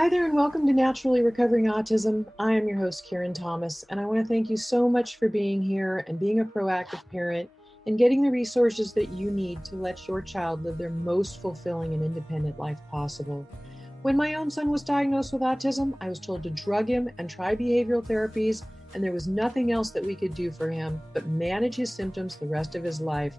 Hi there, and welcome to Naturally Recovering Autism. I am your host, Karen Thomas, and I want to thank you so much for being here and being a proactive parent and getting the resources that you need to let your child live their most fulfilling and independent life possible. When my own son was diagnosed with autism, I was told to drug him and try behavioral therapies, and there was nothing else that we could do for him but manage his symptoms the rest of his life.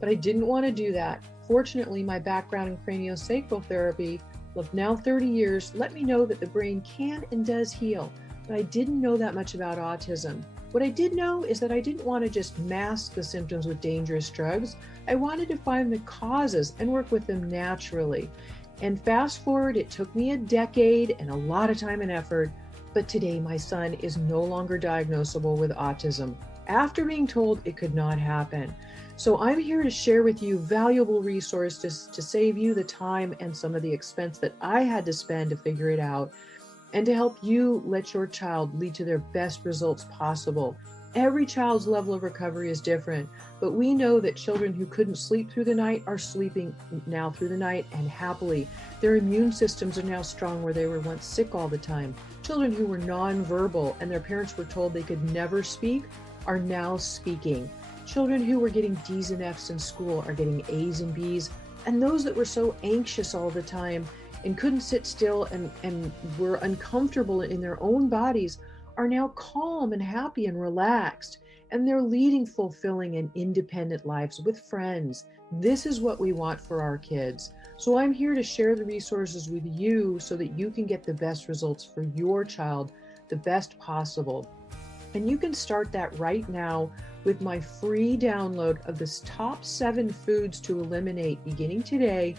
But I didn't want to do that. Fortunately, my background in craniosacral therapy of now 30 years let me know that the brain can and does heal, but I didn't know that much about autism. What I did know is that I didn't want to just mask the symptoms with dangerous drugs. I wanted to find the causes and work with them naturally. And fast forward, it took me a decade and a lot of time and effort, but today my son is no longer diagnosable with autism after being told it could not happen. So I'm here to share with you valuable resources to save you the time and some of the expense that I had to spend to figure it out, and to help you let your child lead to their best results possible. Every child's level of recovery is different, but we know that children who couldn't sleep through the night are sleeping now through the night and happily. Their immune systems are now strong where they were once sick all the time. Children who were nonverbal and their parents were told they could never speak are now speaking. Children who were getting D's and F's in school are getting A's and B's, and those that were so anxious all the time and couldn't sit still and were uncomfortable in their own bodies are now calm and happy and relaxed, and they're leading fulfilling and independent lives with friends. This is what we want for our kids. So I'm here to share the resources with you so that you can get the best results for your child, the best possible. And you can start that right now with my free download of the top 7 foods to eliminate beginning today,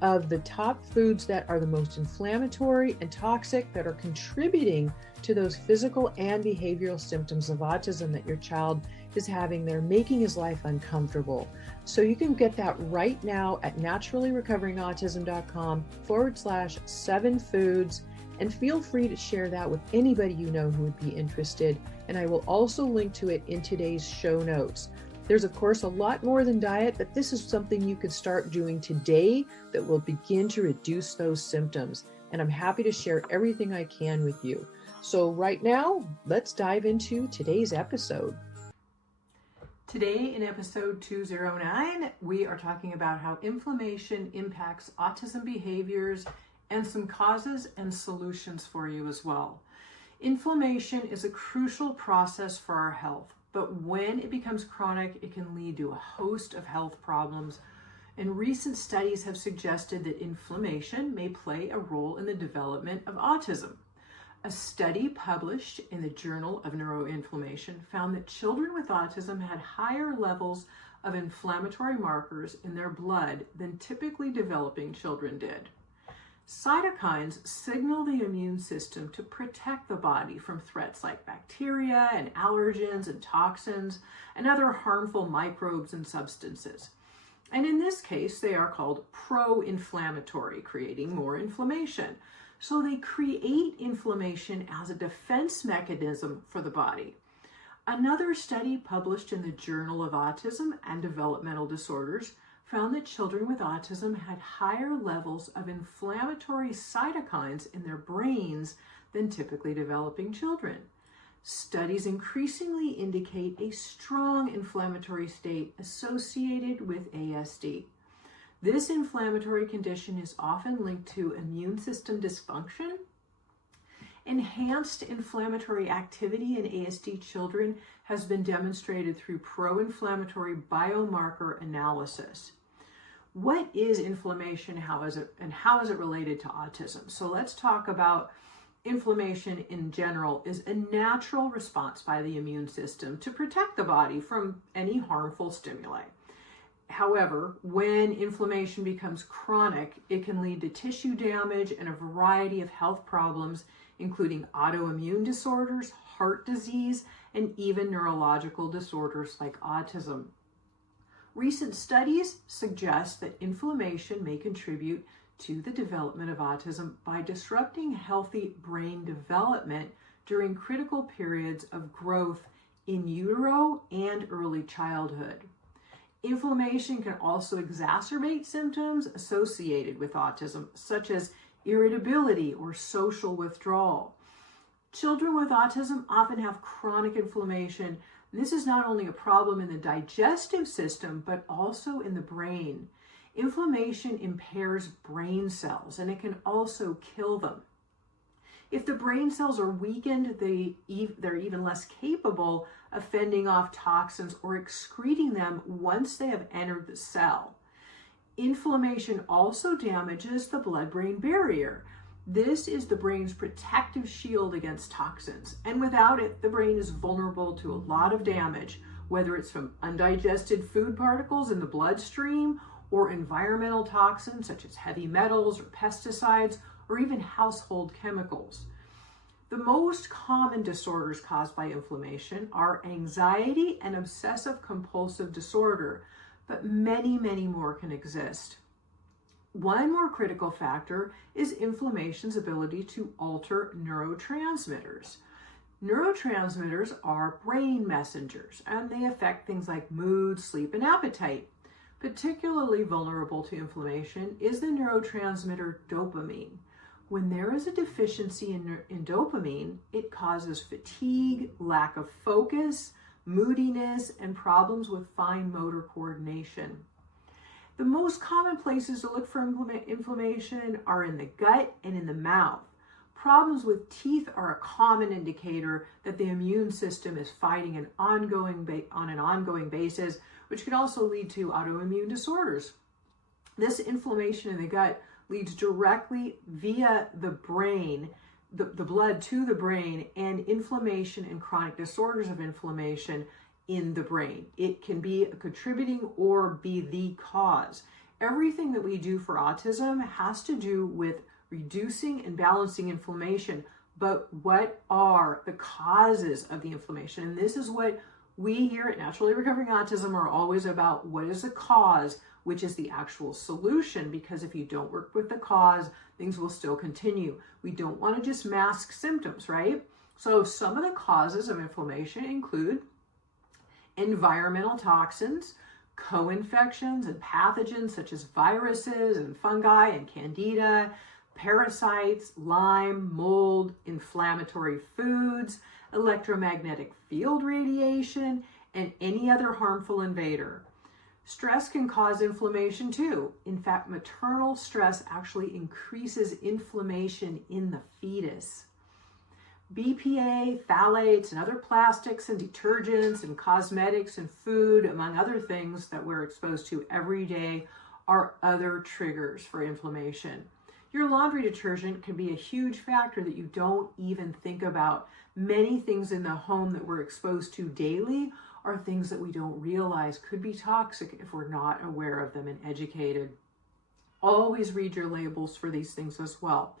of the top foods that are the most inflammatory and toxic that are contributing to those physical and behavioral symptoms of autism that your child is having. They're making his life uncomfortable. So you can get that right now at naturallyrecoveringautism.com/7 foods. And feel free to share that with anybody you know who would be interested. And I will also link to it in today's show notes. There's, of course, a lot more than diet, but this is something you could start doing today that will begin to reduce those symptoms. And I'm happy to share everything I can with you. So right now, let's dive into today's episode. Today in episode 209, we are talking about how inflammation impacts autism behaviors and some causes and solutions for you as well. Inflammation is a crucial process for our health, but when it becomes chronic, it can lead to a host of health problems. And recent studies have suggested that inflammation may play a role in the development of autism. A study published in the Journal of Neuroinflammation found that children with autism had higher levels of inflammatory markers in their blood than typically developing children did. Cytokines signal the immune system to protect the body from threats like bacteria and allergens and toxins and other harmful microbes and substances. And in this case, they are called pro-inflammatory, creating more inflammation. So they create inflammation as a defense mechanism for the body. Another study published in the Journal of Autism and Developmental Disorders found that children with autism had higher levels of inflammatory cytokines in their brains than typically developing children. Studies increasingly indicate a strong inflammatory state associated with ASD. This inflammatory condition is often linked to immune system dysfunction. Enhanced inflammatory activity in ASD children has been demonstrated through pro-inflammatory biomarker analysis. What is inflammation? How is it related to autism? So let's talk about inflammation in general is a natural response by the immune system to protect the body from any harmful stimuli. However, when inflammation becomes chronic, it can lead to tissue damage and a variety of health problems, including autoimmune disorders, heart disease, and even neurological disorders like autism. Recent studies suggest that inflammation may contribute to the development of autism by disrupting healthy brain development during critical periods of growth in utero and early childhood. Inflammation can also exacerbate symptoms associated with autism, such as irritability, or social withdrawal. Children with autism often have chronic inflammation. This is not only a problem in the digestive system, but also in the brain. Inflammation impairs brain cells, and it can also kill them. If the brain cells are weakened, they're even less capable of fending off toxins or excreting them once they have entered the cell. Inflammation also damages the blood-brain barrier. This is the brain's protective shield against toxins, and without it, the brain is vulnerable to a lot of damage, whether it's from undigested food particles in the bloodstream or environmental toxins such as heavy metals or pesticides or even household chemicals. The most common disorders caused by inflammation are anxiety and obsessive compulsive disorder, but many, many more can exist. One more critical factor is inflammation's ability to alter neurotransmitters. Neurotransmitters are brain messengers, and they affect things like mood, sleep, and appetite. Particularly vulnerable to inflammation is the neurotransmitter dopamine. When there is a deficiency in dopamine, it causes fatigue, lack of focus, moodiness, and problems with fine motor coordination. The most common places to look for inflammation are in the gut and in the mouth. Problems with teeth are a common indicator that the immune system is fighting on an ongoing basis, which can also lead to autoimmune disorders. This inflammation in the gut leads directly via the brain, the blood to the brain, and inflammation and chronic disorders of inflammation in the brain. It can be a contributing or be the cause. Everything that we do for autism has to do with reducing and balancing inflammation, but what are the causes of the inflammation? And this is what we here at Naturally Recovering Autism are always about. What is the cause, which is the actual solution? Because if you don't work with the cause, things will still continue. We don't want to just mask symptoms, right? So some of the causes of inflammation include environmental toxins, co-infections and pathogens such as viruses and fungi and candida, parasites, Lyme, mold, inflammatory foods, electromagnetic field radiation, and any other harmful invader. Stress can cause inflammation too. In fact, maternal stress actually increases inflammation in the fetus. BPA, phthalates, and other plastics and detergents and cosmetics and food, among other things that we're exposed to every day, are other triggers for inflammation. Your laundry detergent can be a huge factor that you don't even think about. Many things in the home that we're exposed to daily are things that we don't realize could be toxic if we're not aware of them and educated. Always read your labels for these things as well.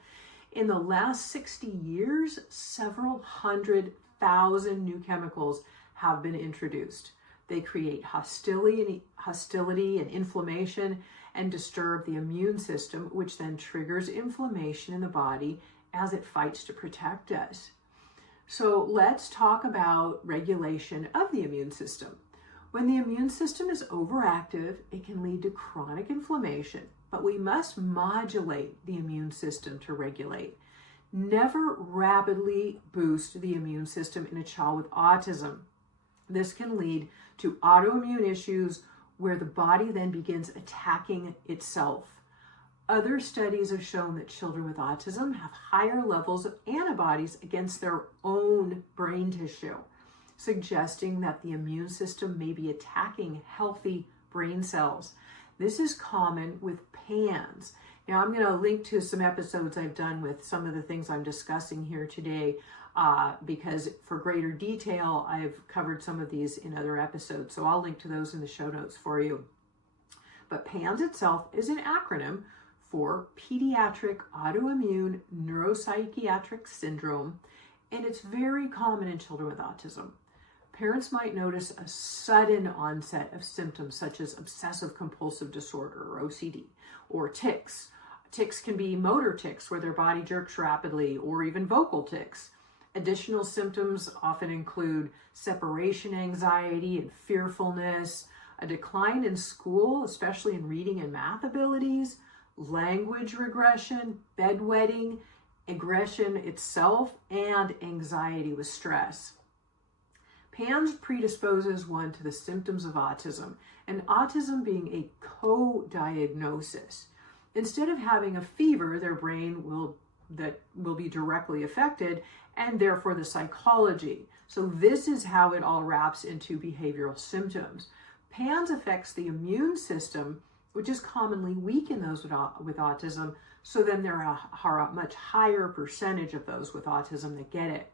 In the last 60 years, several 100,000 new chemicals have been introduced. They create hostility and inflammation and disturb the immune system, which then triggers inflammation in the body as it fights to protect us. So let's talk about regulation of the immune system. When the immune system is overactive, it can lead to chronic inflammation, but we must modulate the immune system to regulate. Never rapidly boost the immune system in a child with autism. This can lead to autoimmune issues where the body then begins attacking itself. Other studies have shown that children with autism have higher levels of antibodies against their own brain tissue, suggesting that the immune system may be attacking healthy brain cells. This is common with PANS. Now, I'm going to link to some episodes I've done with some of the things I'm discussing here today, because for greater detail, I've covered some of these in other episodes. So I'll link to those in the show notes for you. But PANS itself is an acronym for Pediatric Autoimmune Neuropsychiatric Syndrome, and it's very common in children with autism. Parents might notice a sudden onset of symptoms such as obsessive compulsive disorder or OCD, or tics. Tics can be motor tics where their body jerks rapidly, or even vocal tics. Additional symptoms often include separation anxiety and fearfulness, a decline in school, especially in reading and math abilities, language regression, bedwetting, aggression itself, and anxiety with stress. PANS predisposes one to the symptoms of autism, and autism being a co-diagnosis. Instead of having a fever, their brain will be directly affected, and therefore the psychology. So this is how it all wraps into behavioral symptoms. PANS affects the immune system, which is commonly weak in those with autism, so then there are a much higher percentage of those with autism that get it.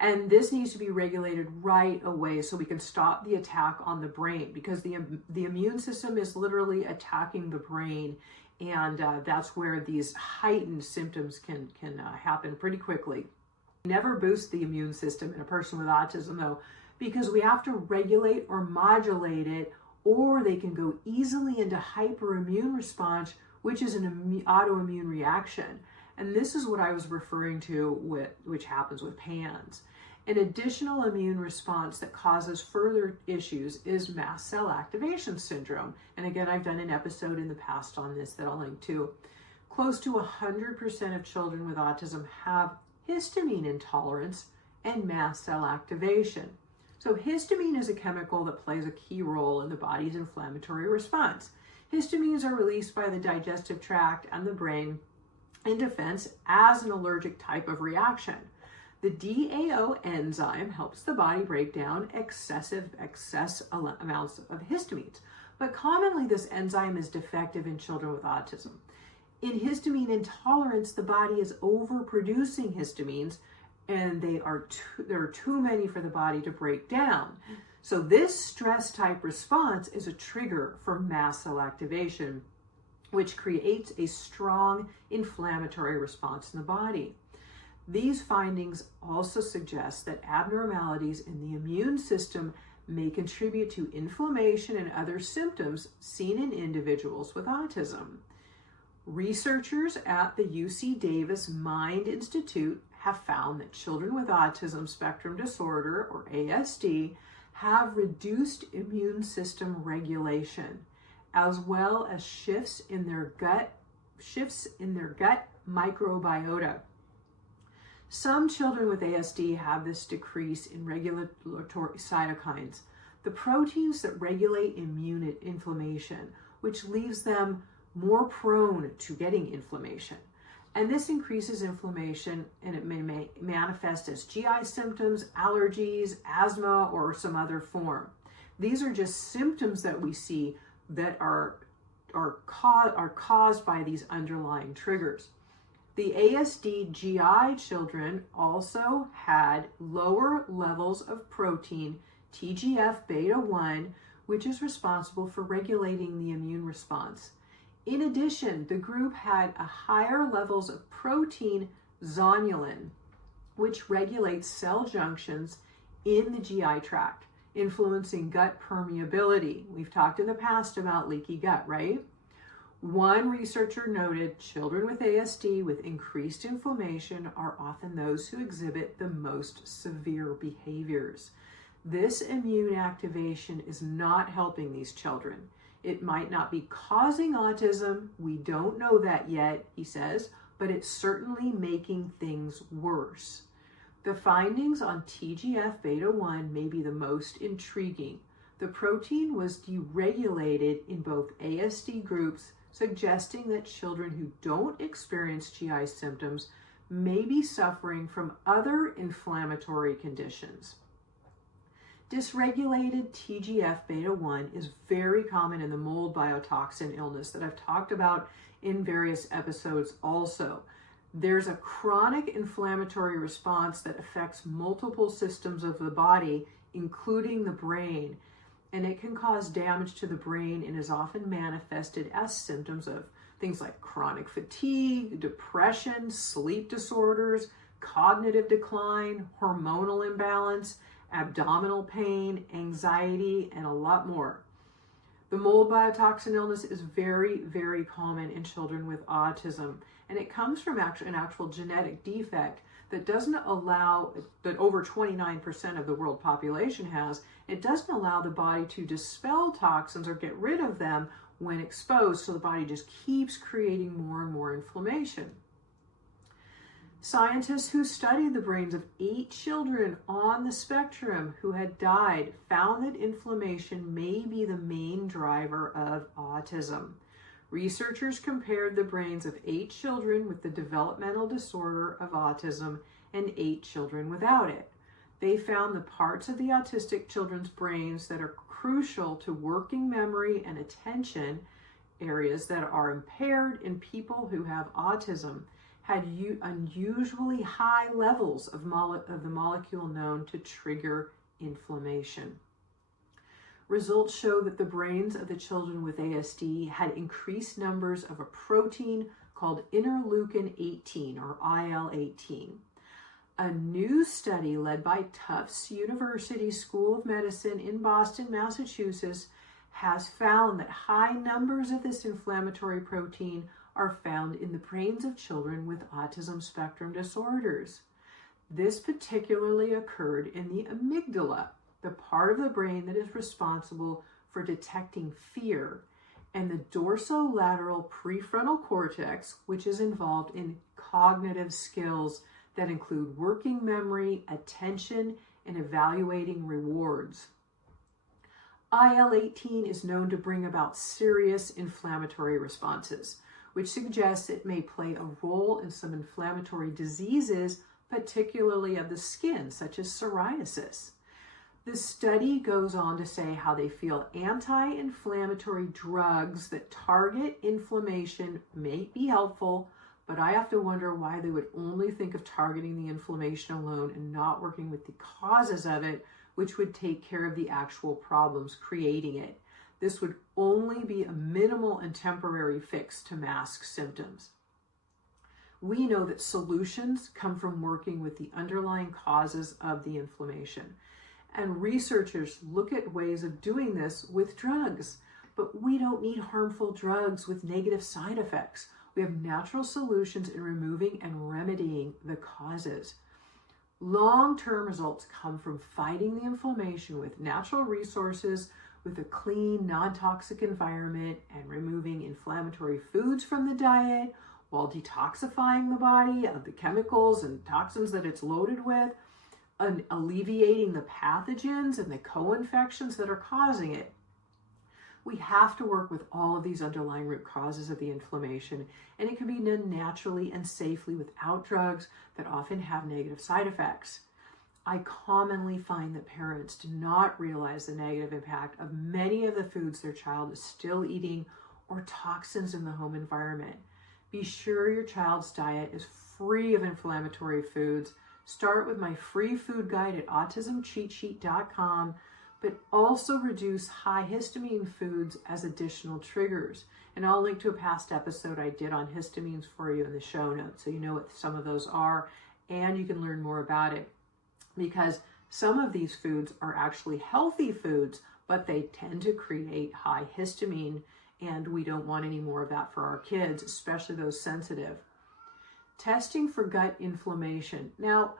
And this needs to be regulated right away so we can stop the attack on the brain, because the immune system is literally attacking the brain, and that's where these heightened symptoms can happen pretty quickly. Never boost the immune system in a person with autism though, because we have to regulate or modulate it, or they can go easily into hyperimmune response, which is an autoimmune reaction. And this is what I was referring to which happens with PANS. An additional immune response that causes further issues is mast cell activation syndrome. And again, I've done an episode in the past on this that I'll link to. Close to 100% of children with autism have histamine intolerance and mast cell activation. So histamine is a chemical that plays a key role in the body's inflammatory response. Histamines are released by the digestive tract and the brain in defense as an allergic type of reaction. The DAO enzyme helps the body break down excess amounts of histamines, but commonly this enzyme is defective in children with autism. In histamine intolerance, the body is overproducing histamines, and there are too many for the body to break down. So this stress type response is a trigger for mast cell activation, which creates a strong inflammatory response in the body. These findings also suggest that abnormalities in the immune system may contribute to inflammation and other symptoms seen in individuals with autism. Researchers at the UC Davis Mind Institute have found that children with autism spectrum disorder, or ASD, have reduced immune system regulation, as well as shifts in their gut microbiota. Some children with ASD have this decrease in regulatory cytokines, the proteins that regulate immune inflammation, which leaves them more prone to getting inflammation. And this increases inflammation, and it may manifest as GI symptoms, allergies, asthma, or some other form. These are just symptoms that we see that are caused by these underlying triggers. The ASD GI children also had lower levels of protein, TGF-beta1, which is responsible for regulating the immune response. In addition, the group had higher levels of protein zonulin, which regulates cell junctions in the GI tract, influencing gut permeability. We've talked in the past about leaky gut, right? One researcher noted children with ASD with increased inflammation are often those who exhibit the most severe behaviors. This immune activation is not helping these children. It might not be causing autism, we don't know that yet, he says, but it's certainly making things worse. The findings on TGF-beta1 may be the most intriguing. The protein was deregulated in both ASD groups, suggesting that children who don't experience GI symptoms may be suffering from other inflammatory conditions. Dysregulated TGF-beta1 is very common in the mold biotoxin illness that I've talked about in various episodes also. There's a chronic inflammatory response that affects multiple systems of the body, including the brain, and it can cause damage to the brain and is often manifested as symptoms of things like chronic fatigue, depression, sleep disorders, cognitive decline, hormonal imbalance, abdominal pain, anxiety, and a lot more. The mold biotoxin illness is very, very common in children with autism, and it comes from an actual genetic defect that doesn't allow, that over 29% of the world population has, it doesn't allow the body to dispel toxins or get rid of them when exposed, so the body just keeps creating more and more inflammation. Scientists who studied the brains of 8 children on the spectrum who had died found that inflammation may be the main driver of autism. Researchers compared the brains of 8 children with the developmental disorder of autism and 8 children without it. They found the parts of the autistic children's brains that are crucial to working memory and attention, areas that are impaired in people who have autism, had unusually high levels of the molecule known to trigger inflammation. Results show that the brains of the children with ASD had increased numbers of a protein called interleukin 18 or IL-18. A new study led by Tufts University School of Medicine in Boston, Massachusetts, has found that high numbers of this inflammatory protein are found in the brains of children with autism spectrum disorders. This particularly occurred in the amygdala, the part of the brain that is responsible for detecting fear, and the dorsolateral prefrontal cortex, which is involved in cognitive skills that include working memory, attention, and evaluating rewards. IL-18 is known to bring about serious inflammatory responses, which suggests it may play a role in some inflammatory diseases, particularly of the skin, such as psoriasis. The study goes on to say how they feel anti-inflammatory drugs that target inflammation may be helpful, but I have to wonder why they would only think of targeting the inflammation alone and not working with the causes of it, which would take care of the actual problems creating it. This would only be a minimal and temporary fix to mask symptoms. We know that solutions come from working with the underlying causes of the inflammation. And researchers look at ways of doing this with drugs, but we don't need harmful drugs with negative side effects. We have natural solutions in removing and remedying the causes. Long-term results come from fighting the inflammation with natural resources, with a clean, non-toxic environment, and removing inflammatory foods from the diet while detoxifying the body of the chemicals and toxins that it's loaded with, and alleviating the pathogens and the co-infections that are causing it. We have to work with all of these underlying root causes of the inflammation, and it can be done naturally and safely without drugs that often have negative side effects. I commonly find that parents do not realize the negative impact of many of the foods their child is still eating or toxins in the home environment. Be sure your child's diet is free of inflammatory foods. Start with my free food guide at autismcheatsheet.com, but also reduce high histamine foods as additional triggers. And I'll link to a past episode I did on histamines for you in the show notes, so you know what some of those are, and you can learn more about it. Because some of these foods are actually healthy foods, but they tend to create high histamine, and we don't want any more of that for our kids, especially those sensitive. Testing for gut inflammation. Now,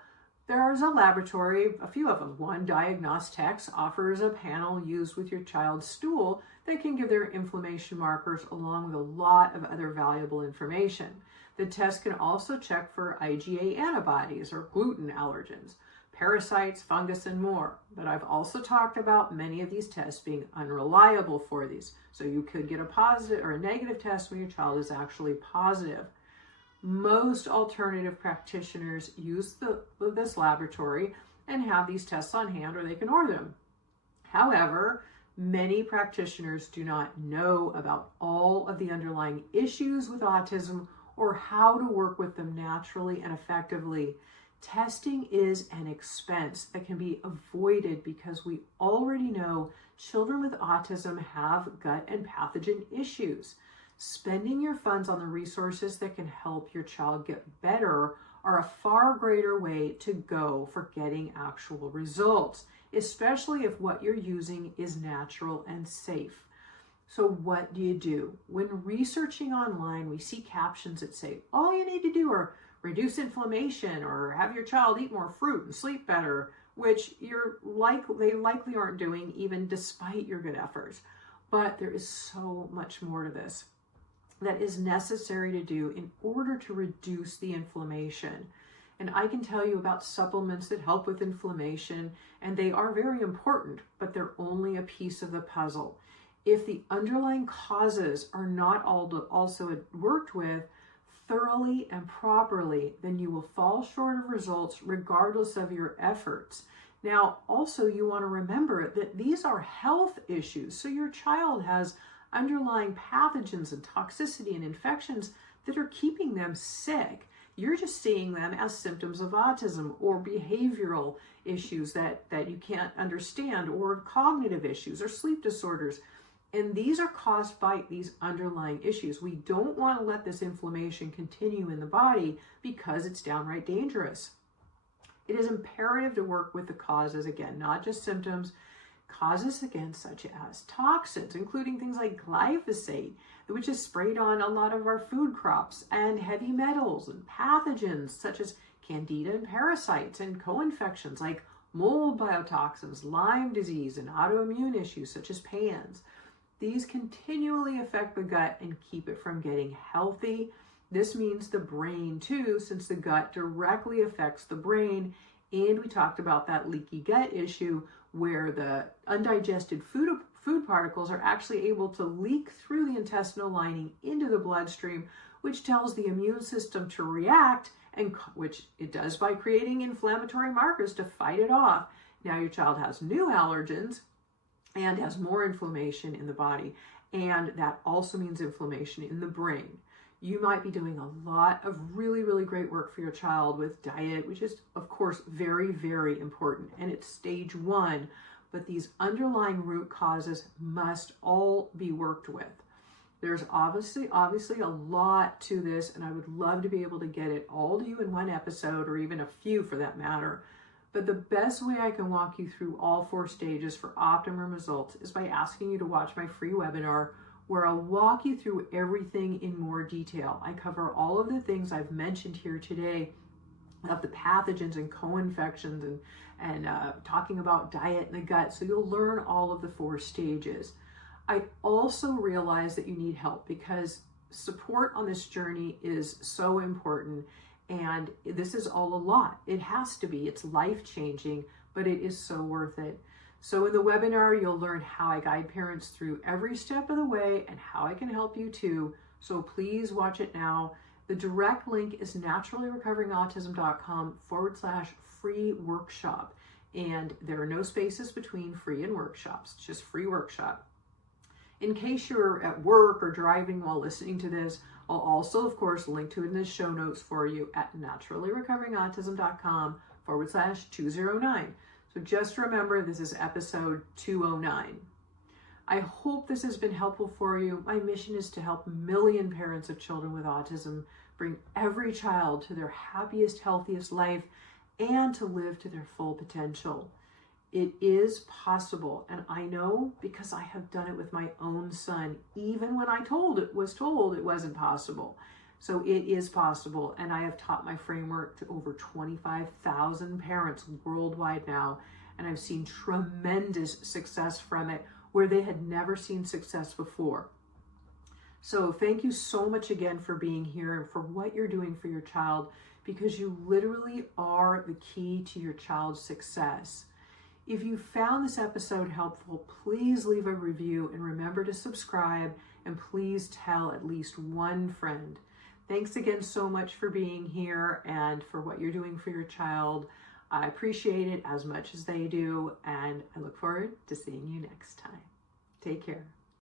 there's a laboratory, a few of them. One, Diagnostics, offers a panel used with your child's stool that can give their inflammation markers along with a lot of other valuable information. The test can also check for IgA antibodies or gluten allergens, parasites, fungus, and more. But I've also talked about many of these tests being unreliable for these. So you could get a positive or a negative test when your child is actually positive. Most alternative practitioners use this laboratory and have these tests on hand, or they can order them. However, many practitioners do not know about all of the underlying issues with autism or how to work with them naturally and effectively. Testing is an expense that can be avoided because we already know children with autism have gut and pathogen issues. Spending your funds on the resources that can help your child get better are a far greater way to go for getting actual results, especially if what you're using is natural and safe. So what do? When researching online, we see captions that say, all you need to do are reduce inflammation or have your child eat more fruit and sleep better, which they likely aren't doing even despite your good efforts. But there is so much more to this that is necessary to do in order to reduce the inflammation. And I can tell you about supplements that help with inflammation, and they are very important, but they're only a piece of the puzzle. If the underlying causes are not also worked with thoroughly and properly, then you will fall short of results regardless of your efforts. Now, also, you want to remember that these are health issues. So your child has underlying pathogens and toxicity and infections that are keeping them sick. You're just seeing them as symptoms of autism or behavioral issues that you can't understand, or cognitive issues or sleep disorders. And these are caused by these underlying issues. We don't want to let this inflammation continue in the body because it's downright dangerous. It is imperative to work with the causes, again, not just symptoms. Causes, again, such as toxins, including things like glyphosate, which is sprayed on a lot of our food crops, and heavy metals and pathogens such as candida and parasites, and co-infections like mold biotoxins, Lyme disease, and autoimmune issues such as PANS. These continually affect the gut and keep it from getting healthy. This means the brain too, since the gut directly affects the brain. And we talked about that leaky gut issue where the undigested food particles are actually able to leak through the intestinal lining into the bloodstream, which tells the immune system to react, and which it does by creating inflammatory markers to fight it off. Now your child has new allergens and has more inflammation in the body, and that also means inflammation in the brain. You might be doing a lot of really, really great work for your child with diet, which is, of course, very, very important. And it's stage one, but these underlying root causes must all be worked with. There's obviously a lot to this, and I would love to be able to get it all to you in one episode, or even a few for that matter. But the best way I can walk you through all 4 stages for optimum results is by asking you to watch my free webinar, where I'll walk you through everything in more detail. I cover all of the things I've mentioned here today of the pathogens and co-infections, and talking about diet and the gut. So you'll learn all of the 4 stages. I also realize that you need help, because support on this journey is so important, and this is all a lot. It has to be. It's life-changing, but it is so worth it. So in the webinar, you'll learn how I guide parents through every step of the way and how I can help you too. So please watch it now. The direct link is naturallyrecoveringautism.com/free workshop. And there are no spaces between free and workshops. It's just free workshop. In case you're at work or driving while listening to this, I'll also, of course, link to it in the show notes for you at naturallyrecoveringautism.com/209. So just remember, this is episode 209. I hope this has been helpful for you. My mission is to help 1 million parents of children with autism bring every child to their happiest, healthiest life, and to live to their full potential. It is possible, and I know because I have done it with my own son, even when I was told it wasn't possible. So it is possible, and I have taught my framework to over 25,000 parents worldwide now, and I've seen tremendous success from it where they had never seen success before. So thank you so much again for being here and for what you're doing for your child, because you literally are the key to your child's success. If you found this episode helpful, please leave a review and remember to subscribe, and please tell at least one friend. Thanks again so much for being here and for what you're doing for your child. I appreciate it as much as they do, and I look forward to seeing you next time. Take care.